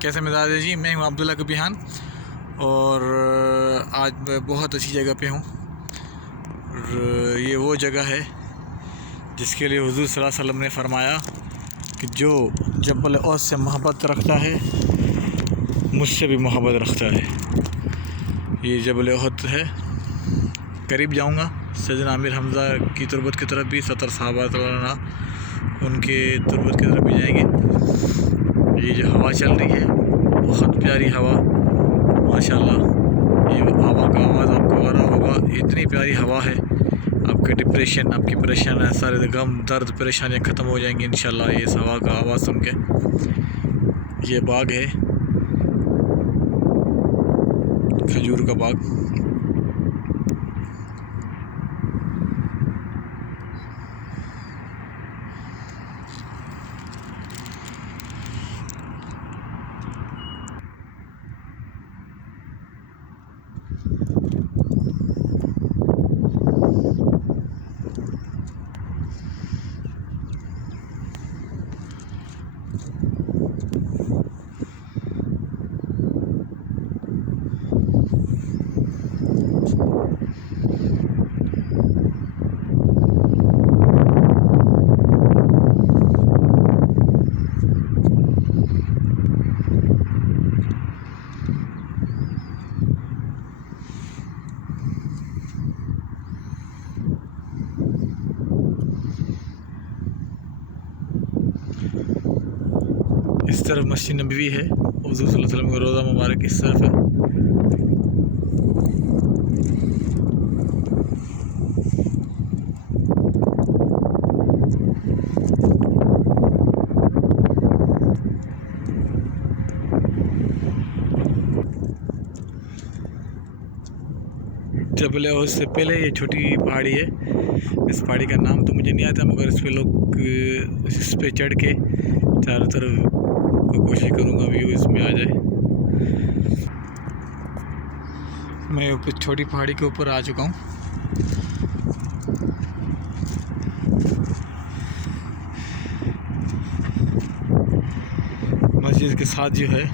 कैसे मिजाज है जी। मैं हूँ अब्दुल्ला कबिहान और आज मैं बहुत अच्छी जगह पे हूँ। ये वो जगह है जिसके लिए हुज़ूर सल्लल्लाहु अलैहि वसल्लम ने फरमाया कि जो जबल ओहद से मोहब्बत रखता है मुझसे भी मोहब्बत रखता है। ये जबल ओहद है। करीब जाऊँगा सैयदना अमीर हमज़ा की तुरबत की तरफ भी, 70 सहाबा उनके तुरबत की तरफ भी जाएंगे। ये जो हवा चल रही है बहुत प्यारी हवा, माशाल्लाह। ये हवा का आवाज़ आपको आ रहा होगा, इतनी प्यारी हवा है। आपके डिप्रेशन, आपकी परेशान है, सारे गम दर्द परेशानियाँ ख़त्म हो जाएंगी इंशाल्लाह ये इस हवा का आवाज़ सुन के। ये बाग है, खजूर का बाग। इस तरफ मस्जिद नबवी है, हुज़ूर सल्लल्लाहु अलैहि वसल्लम का रोज़ा मुबारक इस तरफ है। जबल ओहद से पहले ये छोटी पहाड़ी है। इस पहाड़ी का नाम तो मुझे नहीं आता, मगर इस पे लोग इस पे चढ़ के चारों तरफ को कोशिश करूँगा व्यू इसमें आ जाए। मैं ऊपर छोटी पहाड़ी के ऊपर आ चुका हूँ। मस्जिद के साथ जो है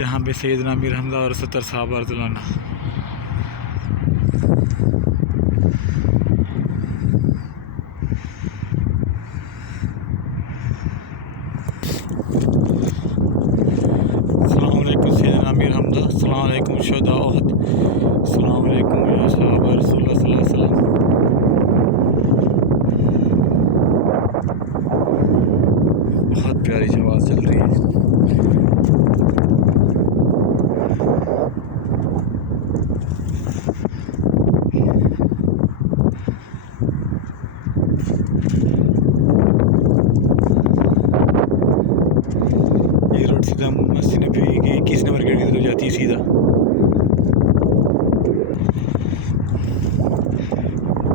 यहाँ पे सैयदना अमीर हमज़ा और 70 सहाबा रज़ियल्लाहु अन्हुम। अस्सलाम वालेकुम सैयदना अमीर हमज़ा, अस्सलाम वालेकुम शुहदा ओहद, अस्सलाम वालेकुम या सहाबा रसूलुल्लाह सल्लल्लाहु अलैहि वसल्लम। बहुत प्यारी आवाज़ चल रही है। ये रोड सीधा मस्जिद नबवी की 21 नंबर गेट की तरफ जाती है सीधा।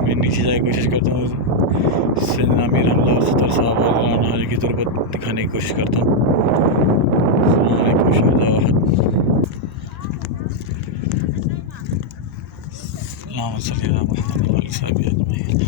मैं नीचे जाने की कोशिश करता हूँ, सैयदना अमीर हमज़ा और 70 सहाबा रज़ियल्लाहु अन्हुम की तुरबत दिखाने की कोशिश करता हूँ। अस्सलाम वालेकुम शुहदा ओहद, अल्लाहुम्मा सल्ली अला मुहम्मद व आलि सहाबी अजमईन।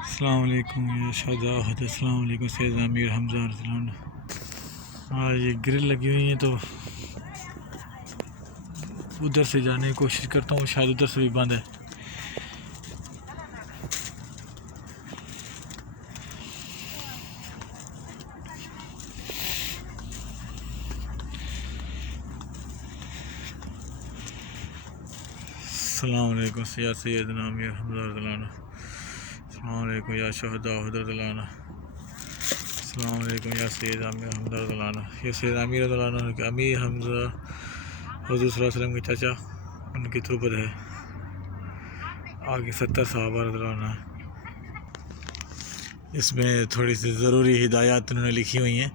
अस्सलाम वालेकुम या शुहदा ओहद, अस्सलाम वालेकुम सैयदना अमीर हमज़ा रज़ियल्लाहु अन्हु। आज ये ग्रिल लगी हुई है तो उधर से जाने की कोशिश करता हूँ, शायद उधर से भी बंद है। अस्सलाम वालेकुम या सैयदना अमीर हमज़ा रज़ियल्लाहु अन्हु, अस्सलाम वालेकुम या शुहदा ओहद रज़ियल्लाहु अन्हु, अस्सलाम वालेकुम या सैयदना अमीर हमज़ा रज़ियल्लाहु अन्हु। ये सैयदना अमीर रज़ियल्लाहु अन्हु के अमीर हमज़ा हुज़ूर सल्लल्लाहु अलैहि वसल्लम के चाचा, उनकी तुरबत है। आगे 70 सहाबा रज़ियल्लाहु अन्हुम। इसमें थोड़ी सी ज़रूरी हिदायत उन्होंने लिखी हुई हैं।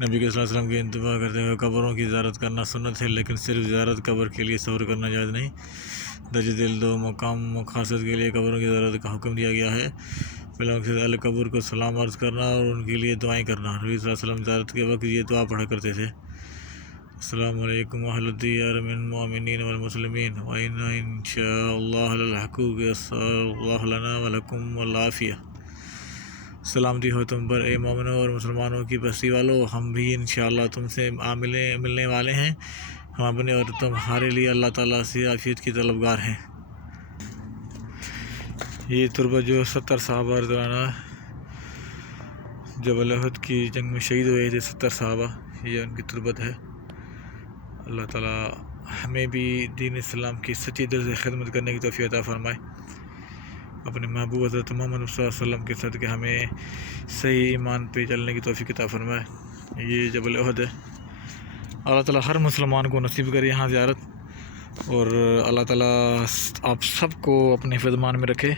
नबी के सल्लल्लाहु अलैहि वसल्लम की इंतबा करते हुए कब्रों की ज़ियारत करना सुन्नत है, लेकिन सिर्फ ज़ियारत कब्र के लिए सब्र करना जायज़ नहीं। दर्ज दिल दो मकाम मकासद के लिए कब्रों की ज़ियारत का हुक्म दिया गया है। मिलों के अल कबूर को सलाम अर्ज़ करना और उनके लिए दुआएं करना। नबी सल्लल्लाहु अलैहि वसल्लम ज़ियारत के वक्त ये दुआ पढ़ा करते थे, अस्सलामु अलैकुम अहल दियार मिन मुमिनीन वल मुस्लिमीन व इन्ना इंशाअल्लाह लल हक़ूक़ अस्सलाहु लना व लकुम वल आफिया। सलामती हो तुम पर ए मोमिनों और मुसलमानों की बस्ती वालों, हम भी इंशाअल्लाह तुमसे मिलने वाले हैं। हम अपने और तुम्हारे लिए अल्लाह ताला से आफियत की तलबगार हैं। ये तुरबत जो 70 सहाबा रज़ियल्लाहु जबल उहद की जंग में शहीद हुए थे, 70 सहाबा, ये उनकी तुरबत है। अल्लाह ताला हमें भी दीन इस्लाम की सच्ची दिल से खिदमत करने की तौफीक अता फरमाए। अपने महबूब हज़रत मोहम्मद सल्लल्लाहु अलैहि वसल्लम के सदक़े हमें सही ईमान पे चलने की तौफीक अता फरमाए। ये जबल उहद है। अल्लाह ताला हर मुसलमान को नसीब करे यहाँ ज़ियारत, और अल्लाह ताला आप सबको अपने फ़रमान में रखे।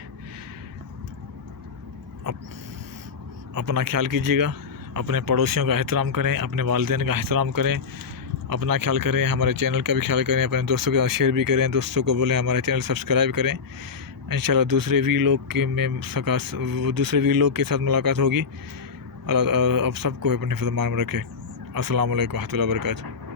अपना ख्याल कीजिएगा, अपने पड़ोसियों का एहतराम करें, अपने वालिदैन का एहतराम करें, अपना ख्याल करें, हमारे चैनल का भी ख्याल करें, अपने दोस्तों के साथ शेयर भी करें, दोस्तों को बोलें हमारे चैनल सब्सक्राइब करें। इंशाल्लाह दूसरे वीलॉग के साथ मुलाकात होगी। अल्लाह आप सबको अपने फ़रमान में रखे। अस्सलामु अलैकुम व रहमतुल्लाहि व बरकातुहू।